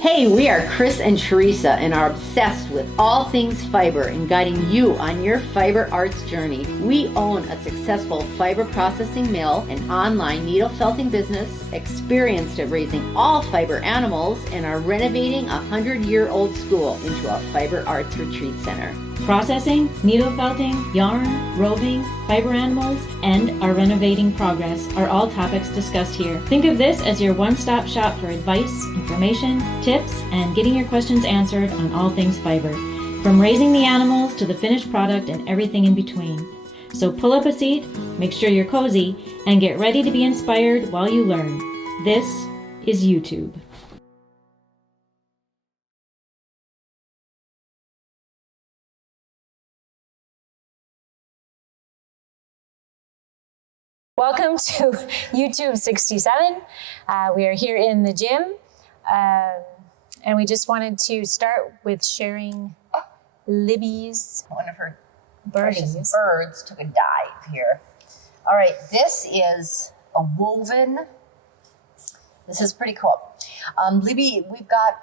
Hey, we are Chris and Teresa and are obsessed with all things fiber and guiding you on your fiber arts journey. We own a successful fiber processing mill, an online needle felting business, experienced at raising all fiber animals, and are renovating a 100-year-old school into a fiber arts retreat center. Processing, needle felting, yarn, roving, fiber animals, and our renovating progress are all topics discussed here. Think of this as your one-stop shop for advice, information, tips, and getting your questions answered on all things fiber, from raising the animals to the finished product and everything in between. So pull up a seat, make sure you're cozy, and get ready to be inspired while you learn. This is EweTube. Welcome to EweTube 67. We are here in the gym, and we just wanted to start with sharing Libby's one of her birdies. precious birds took a dive here. All right, this is a woven. This is pretty cool. Libby, we've got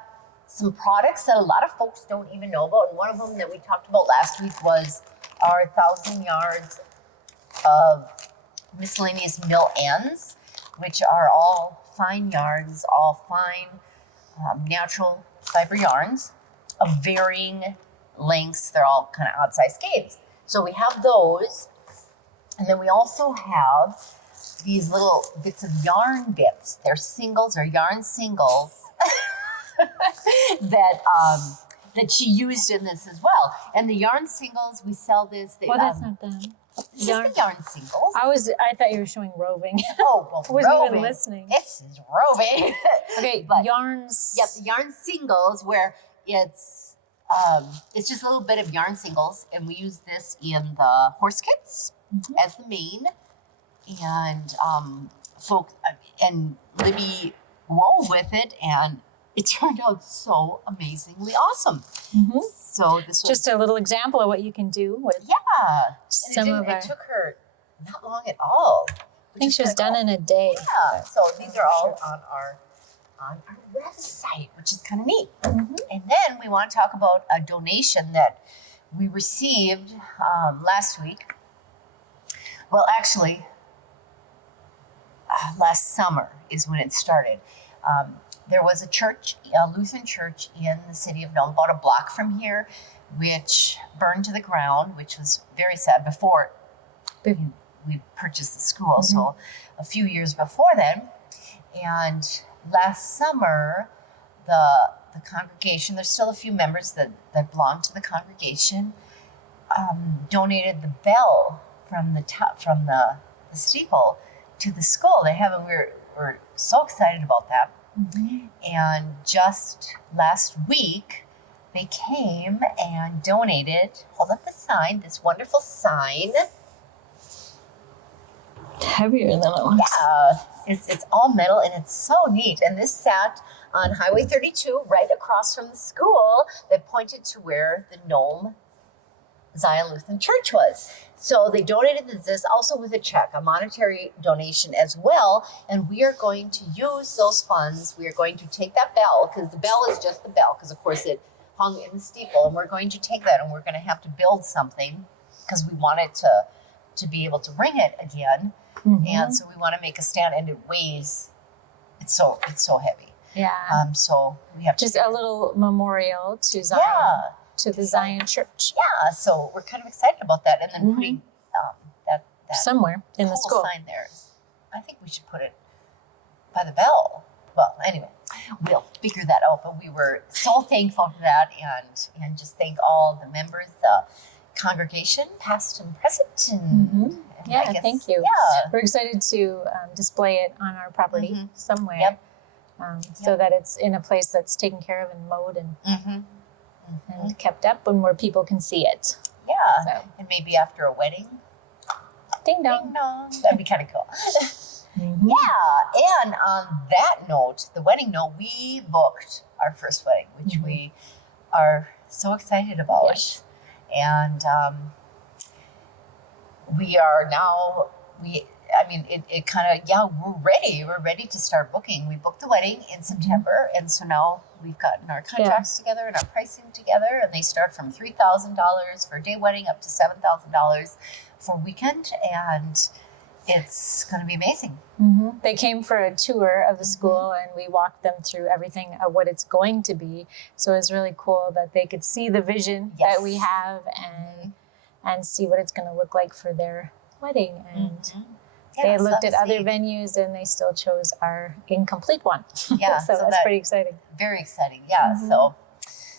some products that a lot of folks don't even know about, and one of them that we talked about last week was our 1,000 yards of miscellaneous mill ends, which are all fine yarns, all fine natural fiber yarns of varying lengths. They're all kind of odd size skeins. So we have those, and then we also have these little bits of yarn bits. They're singles or yarn singles that she used in this as well. And the yarn singles, we sell this. Well, that's not them. This is the yarn singles. I thought you were showing roving. Oh, well, I wasn't roving. even listening. This is roving. Okay, But- yarns. Yep, the yarn singles where it's just a little bit of yarn singles, and we use this in the horse kits as the main. And and Libby wove with it, and it turned out so amazingly awesome. Mhm. So this was Just a little example of what you can do with and some of our. it took her not long at all. I think she was done in a day. Yeah, so these are all on our website, which is kind of neat. Mhm. And then we want to talk about a donation that we received last week. Well, actually, last summer is when it started. There was a church, a Lutheran church in the city of Nome, about a block from here, which burned to the ground, which was very sad before we purchased the school. So a few years before then. And last summer, the congregation, there's still a few members that belong to the congregation, donated the bell from the top, from the steeple to the school. They have, and we're so excited about that. And just last week, they came and donated, hold up the sign, this wonderful sign. Heavier than it was. Yeah, it's all metal, and it's so neat. And this sat on Highway 32 right across from the school that pointed to where the Nome Zion Lutheran Church was. So they donated this also with a check, a monetary donation as well. And we are going to use those funds. We are going to take that bell, because the bell is just the bell, because of course it hung in the steeple. And we're going to take that, and we're going to have to build something, because we want it to be able to ring it again. And so we want to make a stand, and it weighs, it's so heavy. Yeah. So we have Just to a little memorial to Zion. Yeah. To the Zion Church. Yeah, so we're kind of excited about that, and then putting that Somewhere in the whole school. sign there. I think we should put it by the bell. Well, anyway, we'll figure that out. But we were so thankful for that, and just thank all the members, the congregation, past and present, and Yeah, I guess, thank you. Yeah, We're excited to display it on our property somewhere. Yep. So that it's in a place that's taken care of and mowed and kept up, and where people can see it. yeah, So. and maybe after a wedding. Ding dong. Ding dong. That'd be kind of cool. Yeah, and on that note, the wedding note, we booked our first wedding, which we are so excited about. Yes. And we are now, I mean, it kind of, yeah, we're ready to start booking. We booked the wedding in September, and so now we've gotten our contracts together and our pricing together, and they start from $3,000 for a day wedding up to $7,000 for a weekend, and it's going to be amazing. They came for a tour of the school, and we walked them through everything of what it's going to be. So it was really cool that they could see the vision that we have and see what it's going to look like for their wedding. And they looked at other venues, and they still chose our incomplete one. Yeah, so that's pretty exciting. Very exciting. Yeah.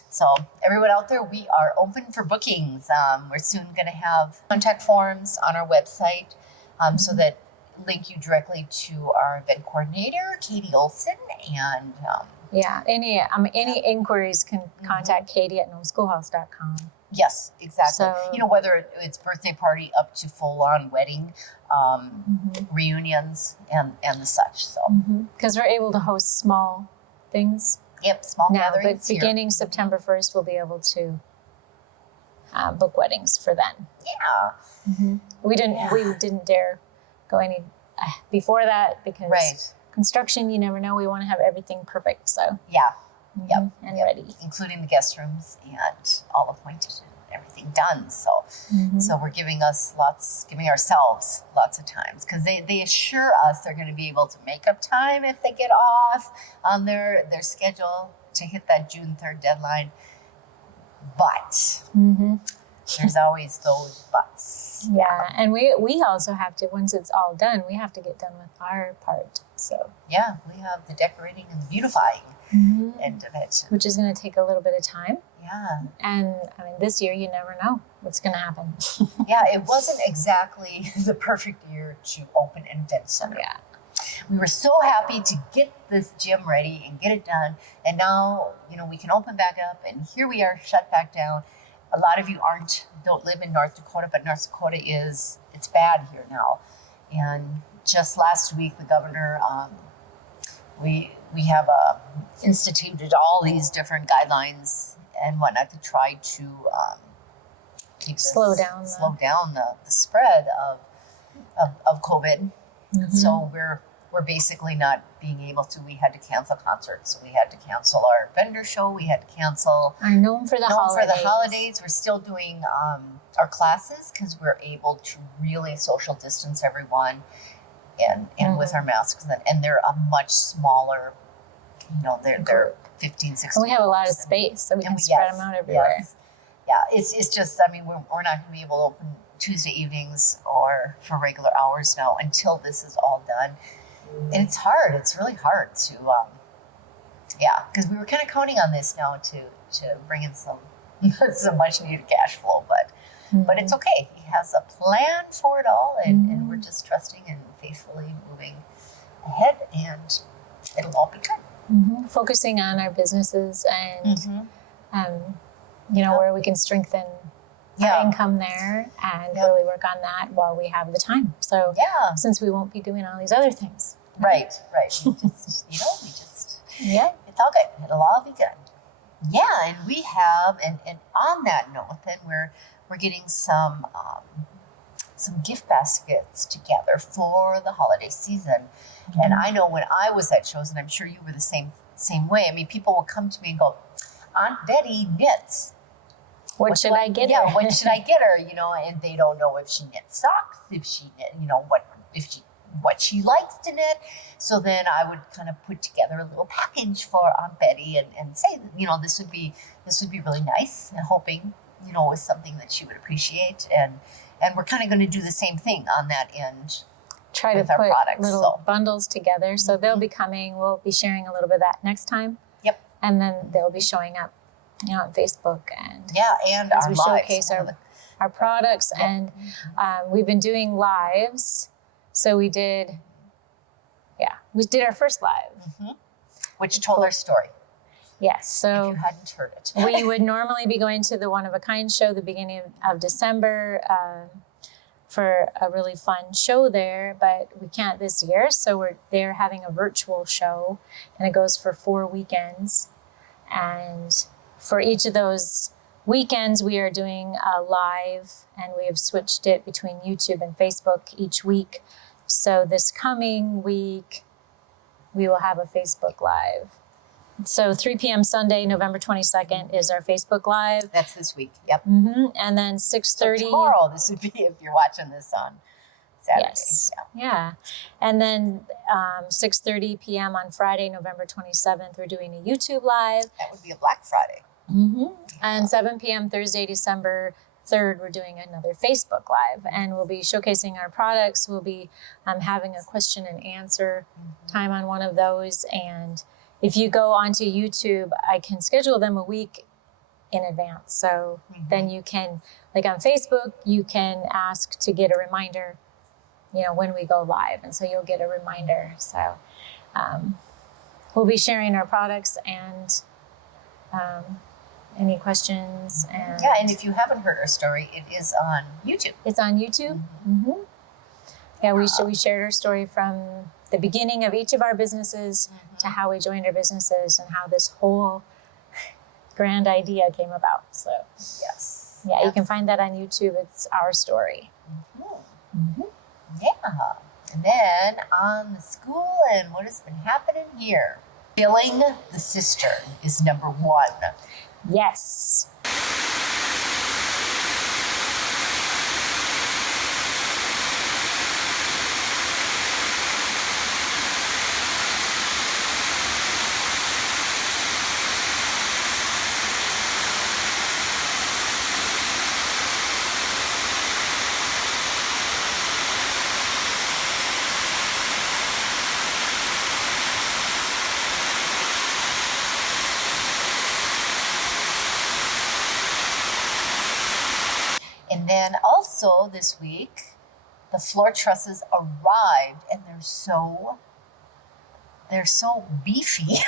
So everyone out there, we are open for bookings. We're soon going to have contact forms on our website, so that link you directly to our event coordinator, Katie Olson, and any inquiries can contact Katie at nomeschoolhouse.com. Yes, exactly. So, whether it's birthday party up to full-on wedding, reunions, and the such. So because we're able to host small things. Yep, small now, gatherings. But beginning September 1st, we'll be able to book weddings for then. Yeah. We didn't dare go any before that because construction, you never know. We want to have everything perfect. So and ready, including the guest rooms and all appointed and everything done. So so we're giving ourselves lots of times, because they assure us they're going to be able to make up time if they get off on their schedule to hit that June 3rd deadline. But there's always those buts. Yeah, and we also have to, once it's all done, we have to get done with our part. So yeah, we have the decorating and the beautifying end of it, which is going to take a little bit of time. Yeah, and I mean, this year you never know what's going to happen. Yeah, it wasn't exactly the perfect year to open an event center. Yeah. We were so happy to get this gym ready and get it done. And now, we can open back up, and here we are shut back down. A lot of you don't live in North Dakota, but North Dakota it's bad here now. And just last week, the governor, we have instituted all these different guidelines and whatnot to try to slow down the spread of COVID. So we're basically not being able to. We had to cancel concerts. So we had to cancel our vendor show. We had to cancel our Nome for the holidays. We're still doing our classes because we're able to really social distance everyone and with our masks. And they're a much smaller, they're 15, 16. And we have a lot of space, so we can spread them out everywhere. Yes. Yeah, it's just, we're not going to be able to open Tuesday evenings or for regular hours now until this is all done. And it's hard. It's really hard to, because we were kind of counting on this now to bring in some much needed cash flow, but it's okay. He has a plan for it all, and we're just trusting and faithfully moving ahead, and it'll all be good. Focusing on our businesses and, where we can strengthen our income there and really work on that while we have the time. So since we won't be doing all these other things. Right. We just, it's all good. It'll all be good. Yeah, and we have, and on that note, then we're getting some gift baskets together for the holiday season. And I know when I was at shows, and I'm sure you were the same way. I mean, people will come to me and go, Aunt Betty knits. What should I get her? Yeah, what should I get her? And they don't know if she knits socks, if she knit, what she likes to knit. So then I would kind of put together a little package for Aunt Betty and say, this would be really nice, and hoping, it was something that she would appreciate. And we're kind of going to do the same thing on that end. Try to put little bundles together. So they'll be coming. We'll be sharing a little bit of that next time. Yep. And then they'll be showing up, on Facebook and and as our we lives. showcase our products. And we've been doing lives. So we did our first live, which told our story. Yes. So if you hadn't heard it, we would normally be going to the One of a Kind show the beginning of December for a really fun show there, but we can't this year. So they're having a virtual show, and it goes for 4 weekends. And for each of those weekends, we are doing a live, and we have switched it between YouTube and Facebook each week So this coming week, we will have a Facebook Live. So 3 p.m. Sunday, November 22nd is our Facebook Live. That's this week. Yep. And then 6:30. So tomorrow, this would be if you're watching this on Saturday. Yes. Yeah. And then 6:30 p.m. on Friday, November 27th, we're doing a YouTube Live. That would be a Black Friday. And 7 p.m. Thursday, December 3rd, we're doing another Facebook Live. And we'll be showcasing our products. We'll be having a question and answer time on one of those. And if you go onto YouTube, I can schedule them a week in advance. So then you can, like on Facebook, you can ask to get a reminder, you know, when we go live. And so you'll get a reminder. So we'll be sharing our products and any questions. And yeah, and if you haven't heard our story, it is on YouTube. It's on YouTube. Yeah, we shared our story from the beginning of each of our businesses to how we joined our businesses and how this whole grand idea came about. So Yes. yeah, you can find that on YouTube. It's our story. Yeah. And then on the school and what has been happening here. Filling the cistern is number 1. Yes. And then also this week, the floor trusses arrived, and they're so beefy.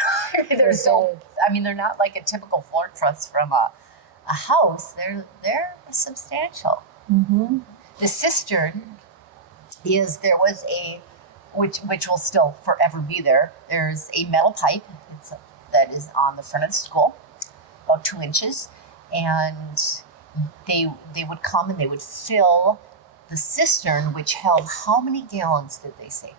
They're so. I mean, they're not like a typical floor truss from a house. They're substantial. The cistern there was a which will still forever be there. There's a metal pipe that is on the front of the school, about 2 inches, and they would come and they would fill the cistern, which held how many gallons did they say?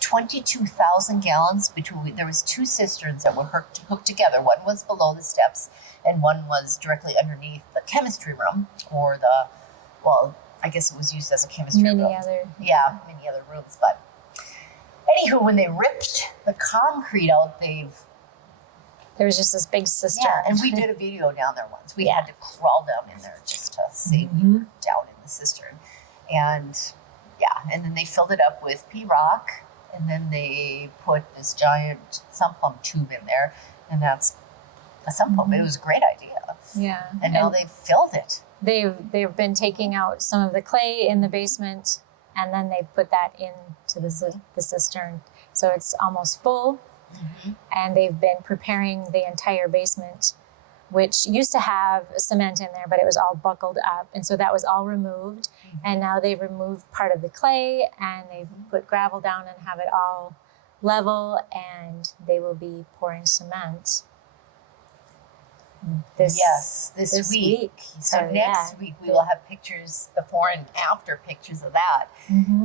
22,000 gallons. There was 2 cisterns that were hooked together. One was below the steps and one was directly underneath the chemistry room, or I guess it was used as a chemistry room. Many other rooms. But anywho, when they ripped the concrete out, there was just this big cistern. Yeah, and we did a video down there once. We had to crawl down in there just to see we were down in the cistern. And and then they filled it up with pea rock, and then they put this giant sump pump tube in there, and that's a sump pump. It was a great idea. Yeah. And now they've filled it. They've been taking out some of the clay in the basement, and then they put that into the cistern. So it's almost full. And they've been preparing the entire basement, which used to have cement in there, but it was all buckled up. And so that was all removed. And now they've removed part of the clay, and they've put gravel down and have it all level, and they will be pouring cement this week. So next week we will have pictures, before and after pictures of that,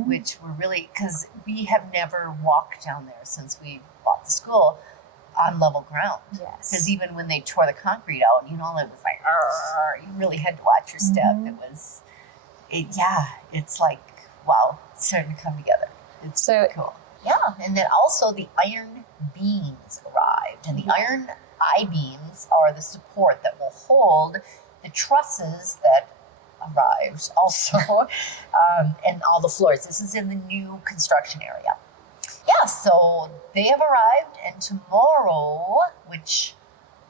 which were really, because we have never walked down there since we bought the school on level ground. Yes. Because even when they tore the concrete out, it was like, you really had to watch your step. It's like, wow, it's starting to come together. It's so cool. Yeah, and then also the iron beams arrived, and the iron I-beams are the support that will hold the trusses that arrived also, and all the floors. This is in the new construction area. Yeah, so they have arrived, and tomorrow, which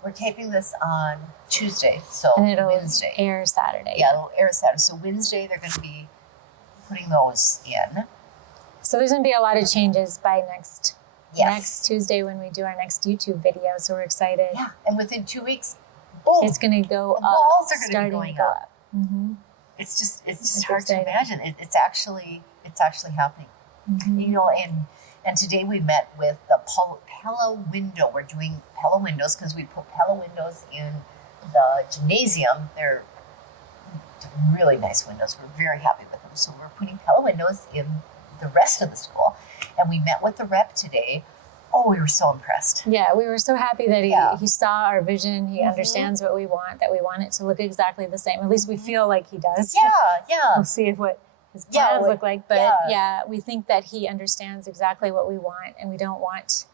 we're taping this on Tuesday, so and it'll Wednesday. Air Saturday. Yeah, it'll air Saturday. So Wednesday they're going to be putting those in. So there's going to be a lot of changes by next Tuesday when we do our next YouTube video. So we're excited. Yeah, and within 2 weeks, boom, it's going to go up. Walls are going to be going up. It's just hard to imagine. It's actually happening. And today we met with the Pella window. We're doing Pella windows because we put Pella windows in the gymnasium. They're really nice windows. We're very happy with them. So we're putting Pella windows in the rest of the school. And we met with the rep today. Oh, we were so impressed. Yeah, we were so happy that he saw our vision. He understands what we want, that we want it to look exactly the same. At least we feel like he does. Yeah. We'll see what his plans look like. But we think that he understands exactly what we want, and we don't want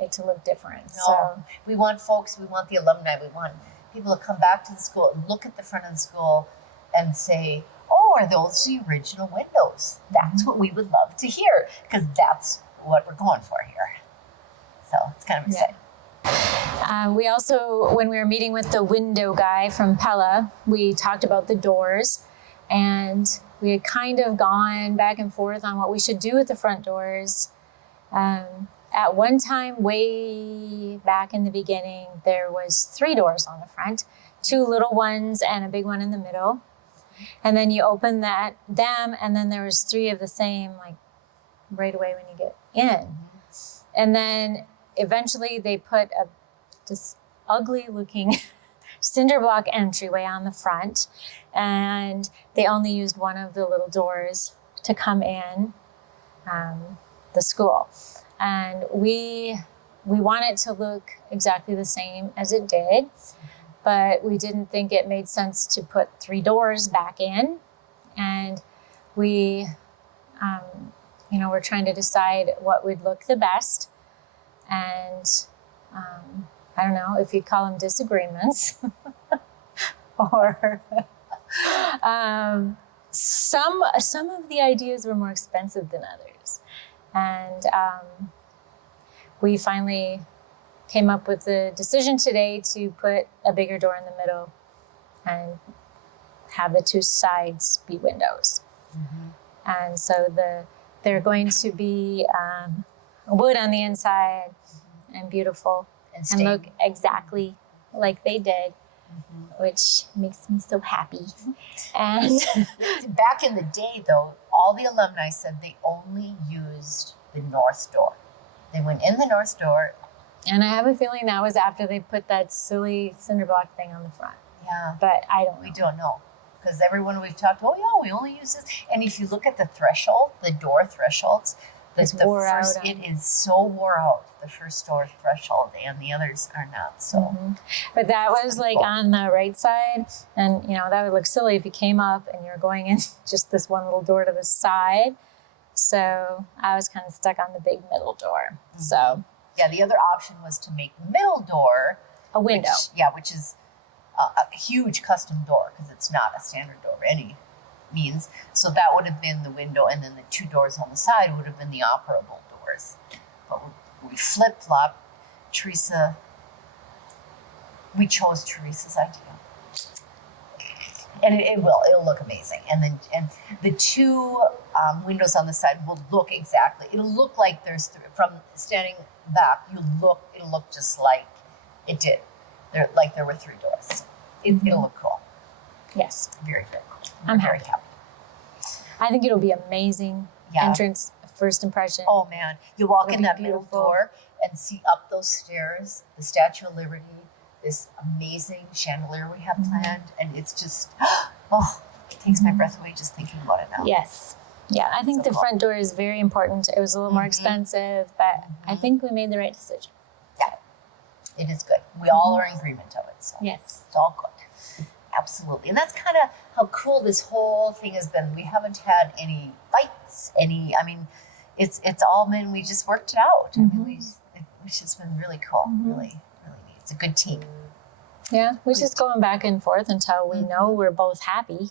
it to look different. No, So we want folks, we want the alumni, we want people to come back to the school and look at the front of the school and say, oh, are those the original windows? That's what we would love to hear, because that's what we're going for here. So it's kind of exciting. we also, when we were meeting with the window guy from Pella, we talked about the doors, and we had kind of gone back and forth on what we should do with the front doors. At one time, way back in the beginning, there was 3 doors on the front, 2 little ones and a big one in the middle. And then you open them, and then there was 3 of the same, like right away when you get in. And then eventually they put this ugly looking cinder block entryway on the front, and they only used one of the little doors to come in the school. And we want it to look exactly the same as it did, but we didn't think it made sense to put 3 doors back in. And we, we're trying to decide what would look the best. And I don't know if you'd call them disagreements or some of the ideas were more expensive than others. And we finally came up with the decision today to put a bigger door in the middle and have the 2 sides be windows. And so they're going to be wood on the inside and beautiful and look exactly like they did, which makes me so happy. And back in the day, though, all the alumni said they only used the north door. They went in the north door. And I have a feeling that was after they put that silly cinder block thing on the front. Yeah. But we don't know. Because everyone we've talked to, we only use this. And if you look at the threshold, the door thresholds, it is so wore out, the first door threshold, and the others are not. So, But that was like on the right side, and that would look silly if you came up and you're going in just this one little door to the side. So I was kind of stuck on the big middle door. So yeah, the other option was to make the middle door a window. Which is a huge custom door, because it's not a standard door by any means. So that would have been the window, and then the 2 doors on the side would have been the operable doors. But we flip-flopped. Teresa, we chose Teresa's idea. And it'll look amazing. And the 2 windows on the side will look exactly, it'll look like there's, from standing back, it'll look just like it did. There were 3 doors. It'll look cool. Yes. Very, very cool. I'm very happy. I think it'll be amazing. Entrance, first impression. Oh man, you walk in that beautiful middle door and see up those stairs, the Statue of Liberty, this amazing chandelier we have planned, and it's just, it takes my breath away just thinking about it now. Yes. Yeah, I think the front door is very important. It was a little more expensive, but I think we made the right decision. Yeah, it is good. We all are in agreement of it. So yes. It's all good. Absolutely. And that's kind of how cool this whole thing has been. We haven't had any fights, it's all been, we just worked it out. Which has been really cool. Really, really neat. It's a good team. Yeah, we're just going back and forth until we know we're both happy.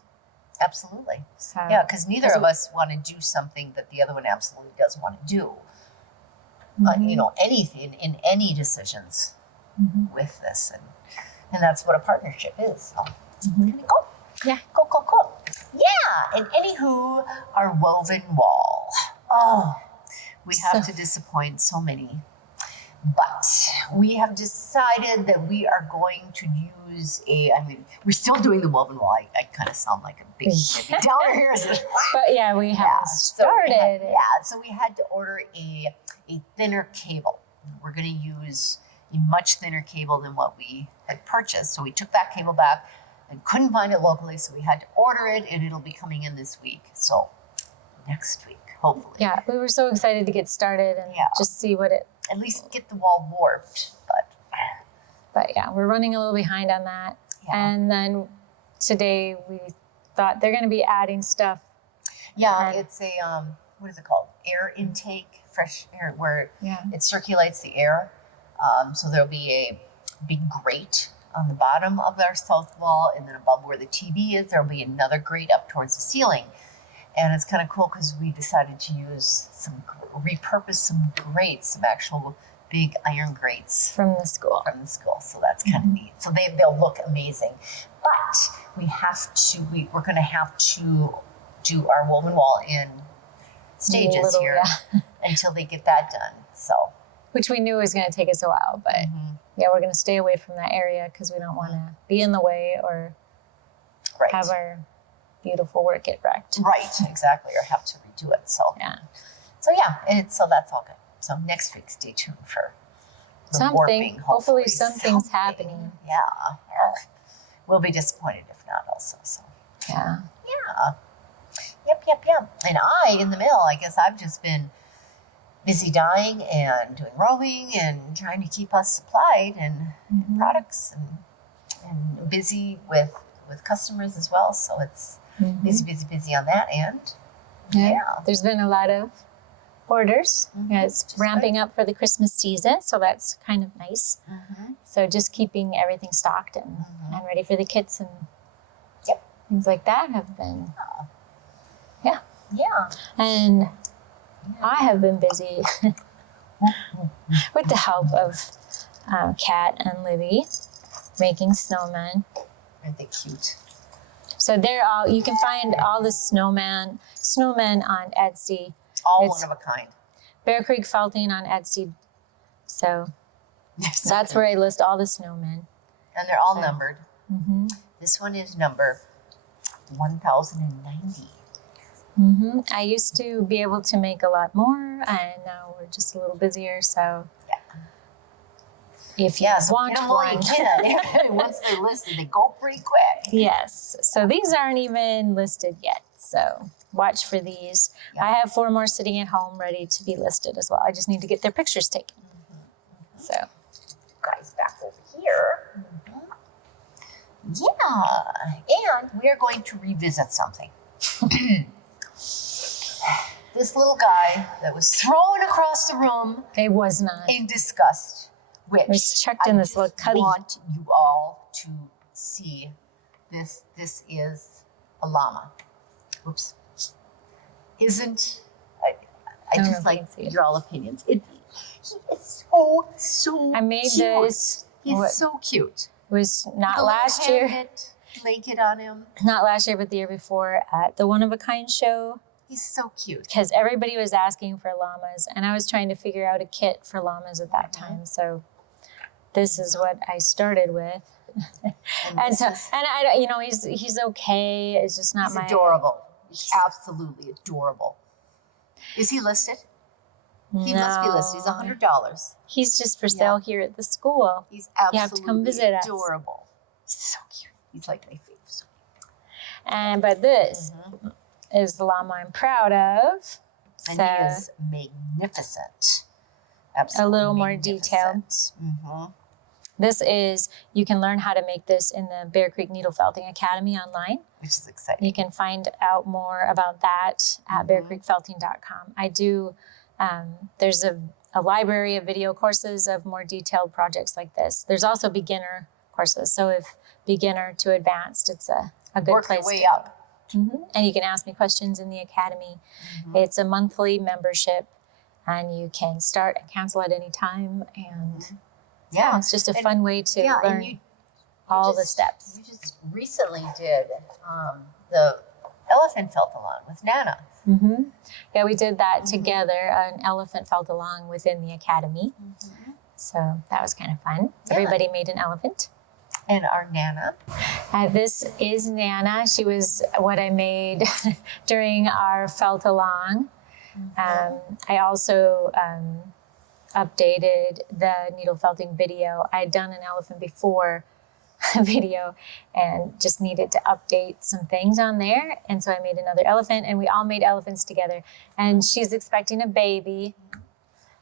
Absolutely. So, yeah, because neither of us want to do something that the other one absolutely doesn't want to do. Anything in any decisions with this, and that's what a partnership is. So kind of cool. Yeah, cool. Yeah, and anywho, our woven wall. Oh, we have to disappoint so many. But we have decided that we are going to use we're still doing the woven wall. I kind of sound like a big downer here. But yeah, we have started. So we had to order a thinner cable. We're going to use a much thinner cable than what we had purchased. So we took that cable back and couldn't find it locally, so we had to order it, and it'll be coming in this week. So next week, hopefully. Yeah, we were so excited to get started and just see what it... At least get the wall warped, But yeah, we're running a little behind on that. Yeah. And then today we thought they're going to be adding stuff. Yeah, it's a, what is it called? Air intake, fresh air, where it circulates the air. So there'll be a big grate on the bottom of our south wall, and then above where the TV is, there'll be another grate up towards the ceiling. And it's kind of cool because we decided to repurpose some grates, some actual big iron grates from the school. So that's kind of neat. So they'll look amazing. But we're going to have to do our woven wall in stages here until they get that done. So, which we knew was going to take us a while, but we're going to stay away from that area because we don't want to be in the way or have our beautiful work get wrecked. Right, exactly, or have to redo it. So so that's all good. So next week, stay tuned for the warping. Hopefully something's happening. Yeah, we'll be disappointed if not. Also, so yeah. Yep. And in the middle, I guess I've just been busy dyeing and doing roving and trying to keep us supplied and products and busy with customers as well. So it's busy on that end. Yeah. There's been a lot of orders. It's ramping up for the Christmas season, so that's kind of nice. So just keeping everything stocked and ready for the kits and things like that have been and I have been busy with the help of Kat and Libby making snowmen. Aren't they cute? So you can find all the snowmen on Etsy. One of a kind. Bear Creek Felting on Etsy. So that's where I list all the snowmen. And they're all numbered. This one is number 1090. I used to be able to make a lot more, and now we're just a little busier. So if you want one, you can. Once they're listed, they go pretty quick. Yes. So these aren't even listed yet. So watch for these. I have 4 more sitting at home ready to be listed as well. I just need to get their pictures taken. So, guys, back over here. And we are going to revisit something. This little guy that was thrown across the room. It was not. In disgust. Which it was chucked in this little cubby. I want you all to see this. This is a llama. Whoops. I just like your all opinions. He is so I made cute. this. He's so cute. It was not last year. Blanket on him. Not last year, but the year before at the One of a Kind show. He's so cute. Because everybody was asking for llamas, and I was trying to figure out a kit for llamas at that time. So this is what I started with. He's okay. It's just not He's adorable. He's absolutely adorable. Is he listed? He must be listed. He's $100. He's just for sale here at the school. He's absolutely you have to come visit us. Adorable. He's so cute. He's like my favorite. But this is the llama I'm proud of. And he is magnificent. Absolutely. A little more detailed. This is, you can learn how to make this in the Bear Creek Needle Felting Academy online. Which is exciting. You can find out more about that at bearcreekfelting.com. I do, there's a library of video courses of more detailed projects like this. There's also beginner courses. So if beginner to advanced, it's a good Work place your way to up. And you can ask me questions in the academy. It's a monthly membership, and you can start and cancel at any time. And it's just a fun way to learn all the steps. You just recently did the elephant felt along with Nana. Yeah, we did that together, an elephant felt along within the academy. So that was kind of fun. Everybody made an elephant. And our Nana. This is Nana. She was what I made during our felt along. I also updated the needle felting video. I had done an elephant before, video and just needed to update some things on there. And so I made another elephant, and we all made elephants together. And she's expecting a baby.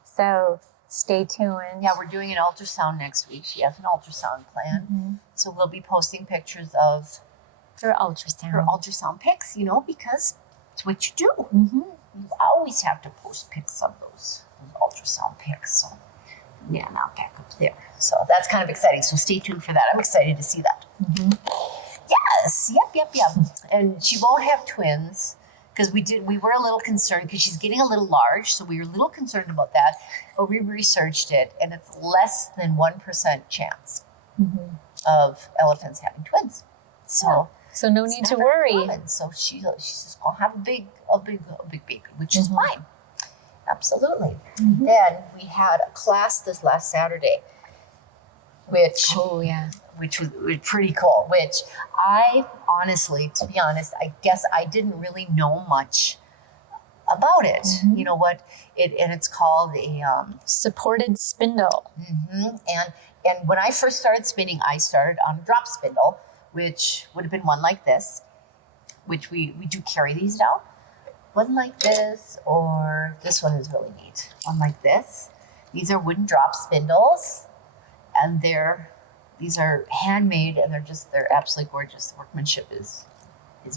So stay tuned. Yeah, we're doing an ultrasound next week. She has an ultrasound plan. So we'll be posting pictures of her ultrasound. Her ultrasound pics, you know, because it's what you do. You always have to post pics of those ultrasound pics. So yeah, now back up there. So that's kind of exciting. So stay tuned for that. I'm excited to see that. Yes, yep. And she won't have twins because we were a little concerned because she's getting a little large. So we were a little concerned about that, but we researched it, and it's less than 1% chance of elephants having twins. So no need to worry. Common. So she's just gonna have a big baby, which is fine. Absolutely. Then we had a class this last Saturday, which was pretty cool. Which I honestly, to be honest, I guess I didn't really know much about it. You know what? It's called a supported spindle. And when I first started spinning, I started on a drop spindle, which would have been one like this, which we do carry these now. One like this, or this one is really neat. One like this. These are wooden drop spindles, and these are handmade, and they're absolutely gorgeous. The workmanship is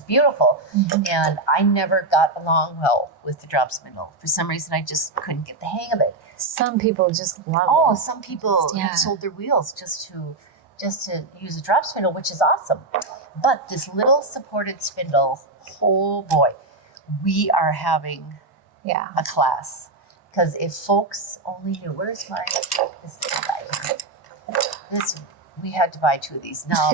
beautiful. And I never got along well with the drop spindle. For some reason, I just couldn't get the hang of it. Some people just love it. Oh, some people have sold their wheels just to use a drop spindle, which is awesome. But this little supported spindle, oh boy, we are having a class. Because if folks only knew, where's my, this, we had to buy 2 of these. Now,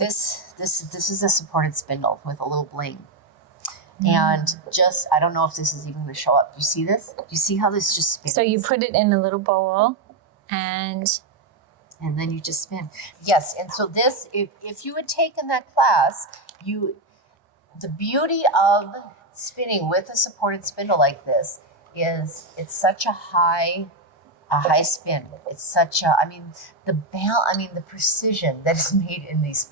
this is a supported spindle with a little bling. And just, I don't know if this is even going to show up. Do you see this? Do you see how this just spins? So you put it in a little bowl and then you just spin. Yes, and so this, if you had taken that class, the beauty of spinning with a supported spindle like this is it's such a high spin. It's such a, the precision that is made in these,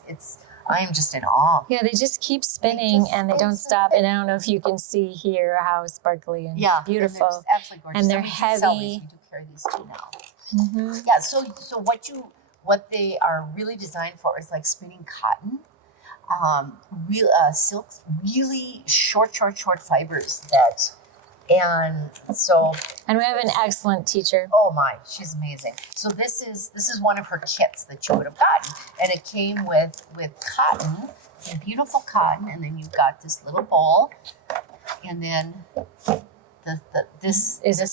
I am just in awe. Yeah, they just keep spinning and they don't stop. And I don't know if you can see here how sparkly and beautiful. And they're absolutely gorgeous. And they're heavy. heavy. We do carry these too now. Yeah, so what they are really designed for is like spinning cotton, silks, really short fibers and we have an excellent teacher. Oh my, she's amazing. So this is one of her kits that you would have gotten, and it came with cotton, beautiful cotton, and then you've got this little bowl, and then this is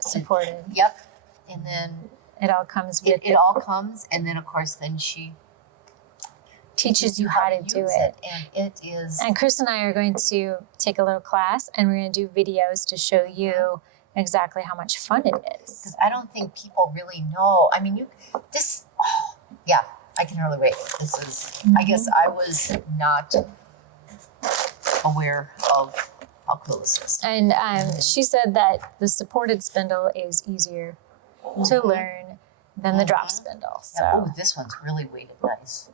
supported. Yep, and then it all comes with it all comes, and then of course then she teaches you how to do it. And it is. And Chris and I are going to take a little class, and we're going to do videos to show you exactly how much fun it is. Because I don't think people really know. I mean, I can hardly wait. This is, I guess I was not aware of how cool this is. And she said that the supported spindle is easier to learn than the drop spindle. So. Oh, this one's really weighted nice.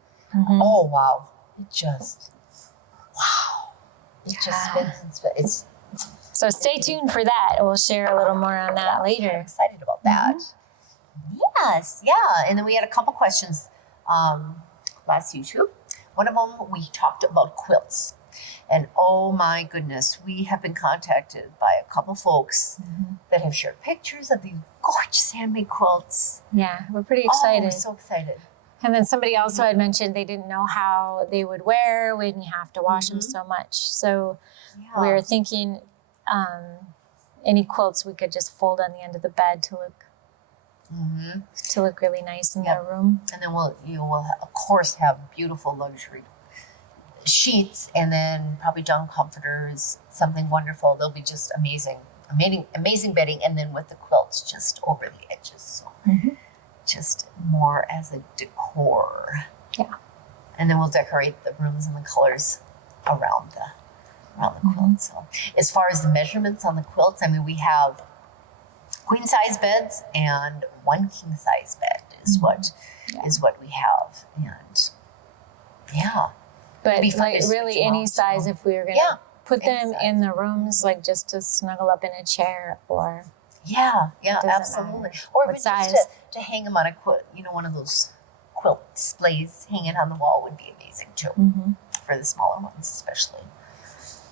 Oh, wow. It just spins and spins. So stay tuned for that. We'll share a little more on that later. I'm excited about that. Yes, yeah. And then we had a couple questions last YouTube. One of them, we talked about quilts. And oh my goodness, we have been contacted by a couple folks that have shared pictures of these gorgeous handmade quilts. Yeah, we're pretty excited. Oh, we're so excited. And then somebody also had mentioned they didn't know how they would wear when you have to wash them so much. So we were thinking any quilts we could just fold on the end of the bed to look really nice in their room. And then you will of course have beautiful luxury sheets, and then probably down comforters, something wonderful. They'll be just amazing bedding, and then with the quilts just over the edges. So just more as a decor. Yeah. And then we'll decorate the rooms and the colors around the quilt. So as far as the measurements on the quilts, I mean, we have queen size beds and 1 king size bed is what we have. And Yeah. But It'd be fun like to really switch 'em any out, size so. if we were gonna Yeah, put any them size. in the rooms, like just to snuggle up in a chair or Yeah, doesn't absolutely. matter Or what even size. just to hang them on a quilt, one of those quilt displays hanging on the wall would be amazing too, for the smaller ones especially.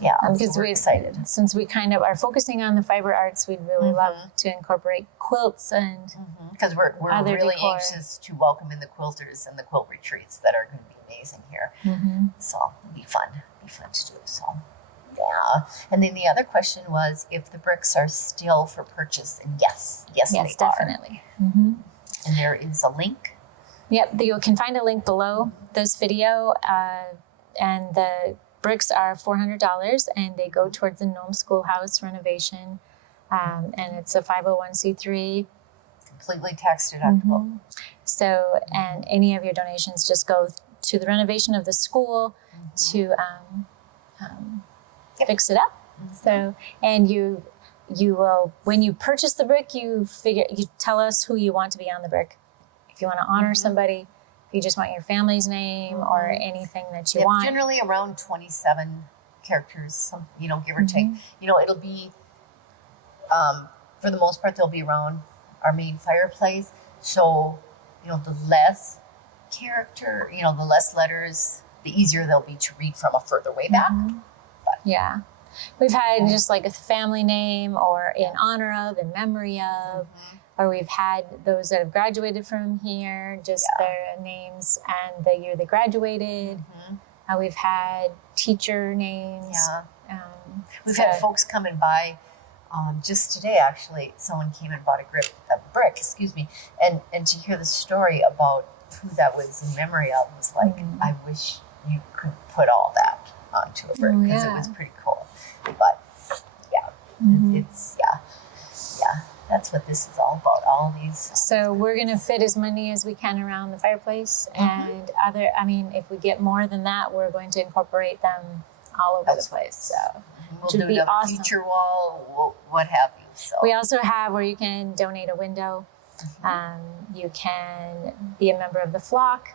Yeah, because so we're excited. since we kind of are focusing on the fiber arts, we'd really love to incorporate quilts and Because we're other really decor. anxious to welcome in the quilters and the quilt retreats that are going to be amazing here. So it'll be fun. It'll be fun to do. So yeah. And then the other question was if the bricks are still for purchase. And yes, they definitely. are. And there is a link. Yep, you can find a link below this video, and the bricks are $400, and they go towards the Nome Schoolhouse renovation, and it's a 501c3. Completely tax deductible. So, and any of your donations just go to the renovation of the school to fix it up. So, and you will, when you purchase the brick, you tell us who you want to be on the brick. If you want to honor somebody, if you just want your family's name or anything that you want. Generally around 27 characters, give or take. It'll be, for the most part, they'll be around our main fireplace. So, the less character, the less letters, the easier they'll be to read from a further way back. Yeah. We've had just like a family name or in honor of, in memory of, or we've had those that have graduated from here, just their names and the year they graduated. We've had teacher names. We've had folks coming by just today, actually. Someone came and bought a brick, and to hear the story about who that was in memory of was like, I wish you could put all that onto a brick because it was pretty cool. But it's that's what this is all about. All these. So we're gonna fit as many as we can around the fireplace, and if we get more than that, we're going to incorporate them all over the place. So we'll do another feature wall, what have you. So we also have where you can donate a window. You can be a member of the flock,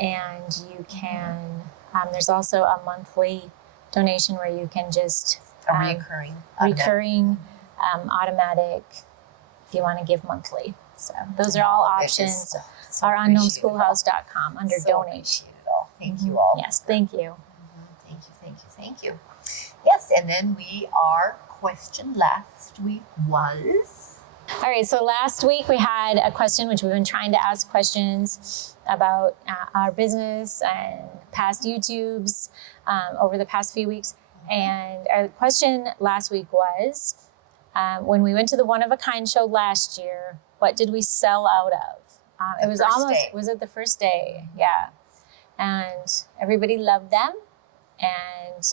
and you can. There's also a monthly donation where you can just recurring, automatic. If you want to give monthly, so those are all options. Are on gnomeschoolhouse.com under donate. Appreciate it all. Thank you all. Yes, thank you. Thank you. Yes, and then our question last week was. All right, so last week we had a question, which we've been trying to ask questions about our business and past YouTubes over the past few weeks. And our question last week was, when we went to the One of a Kind show last year, what did we sell out of? It was was it the first day? Yeah. And everybody loved them. And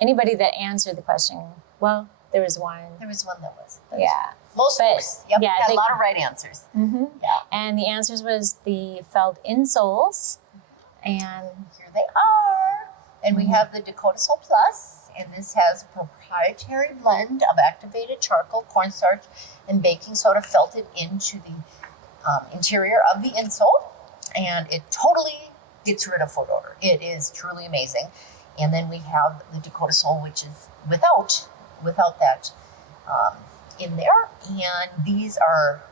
anybody that answered the question, well, there was one. There was one that was. Yeah. Most folks, had a lot of right answers. Yeah. And the answers was the felt insoles. And here they are. And we have the Dakota Soul Plus, and this has a proprietary blend of activated charcoal, cornstarch, and baking soda felted into the interior of the insole, and it totally gets rid of foot odor. It is truly amazing. And then we have the Dakota Soul, which is without that in there. And these are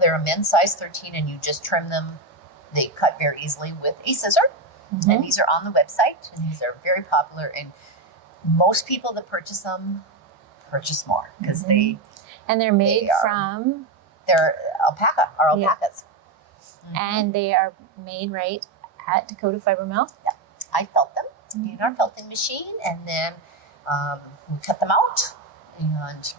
they're a men's size 13, and you just trim them. They cut very easily with a scissor. And these are on the website, and these are very popular. And most people that purchase them purchase more because they're made from they're alpacas, and they are made right at Dakota Fiber Mill. Yeah, I felt them in our felting machine, and then we cut them out and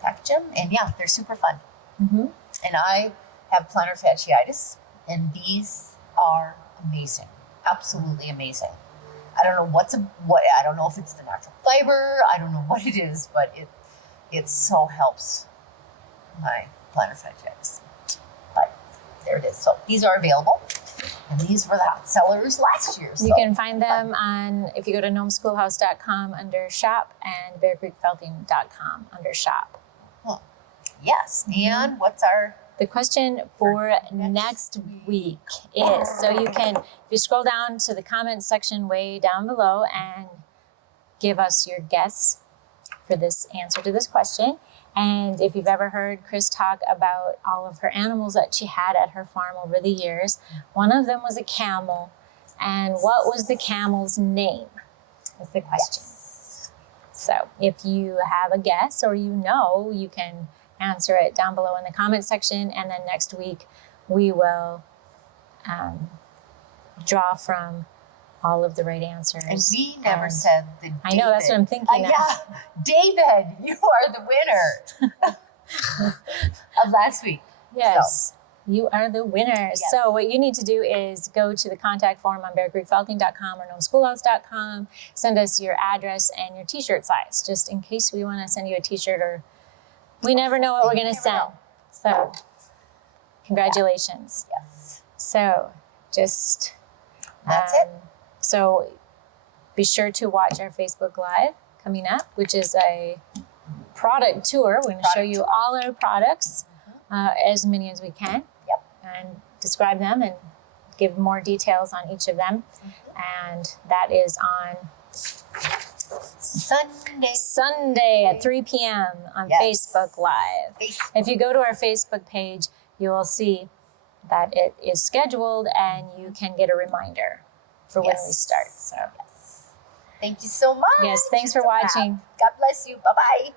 package them, and they're super fun. And I have plantar fasciitis, and these are amazing, absolutely amazing. I don't know I don't know if it's the natural fiber. I don't know what it is, but it so helps my plantar fasciitis. But there it is. So these are available, and these were the hot sellers last year. So you can find them if you go to gnomeschoolhouse.com under shop and bearcreekfelting.com under shop. Yes. And what's our The question for next week is, so you can, if you scroll down to the comments section way down below and give us your guess for this answer to this question. And if you've ever heard Chris talk about all of her animals that she had at her farm over the years, one of them was a camel. And what was the camel's name? Is the question. Yes. So if you have a guess or you know, you can answer it down below in the comment section. And then next week we will draw from all of the right answers. And we never said the David. I know, that's what I'm thinking. Yeah, David, you are the winner of last week. Yes. So. You are the winner. Yes. So what you need to do is go to the contact form on bearcreekfelting.com or nomeschoolhouse.com. Send us your address and your t-shirt size, just in case we want to send you a t-shirt, or we never know what we're going to send. So congratulations. Yes. So just... That's it. So be sure to watch our Facebook Live coming up, which is a product tour. We're going to show you all our products, as many as we can. Yep. And describe them and give more details on each of them. And that is on Sunday at 3 p.m. on Facebook Live. If you go to our Facebook page, you will see that it is scheduled and you can get a reminder for when we start. So thank you so much. Yes, thanks for watching. God bless you. Bye-bye.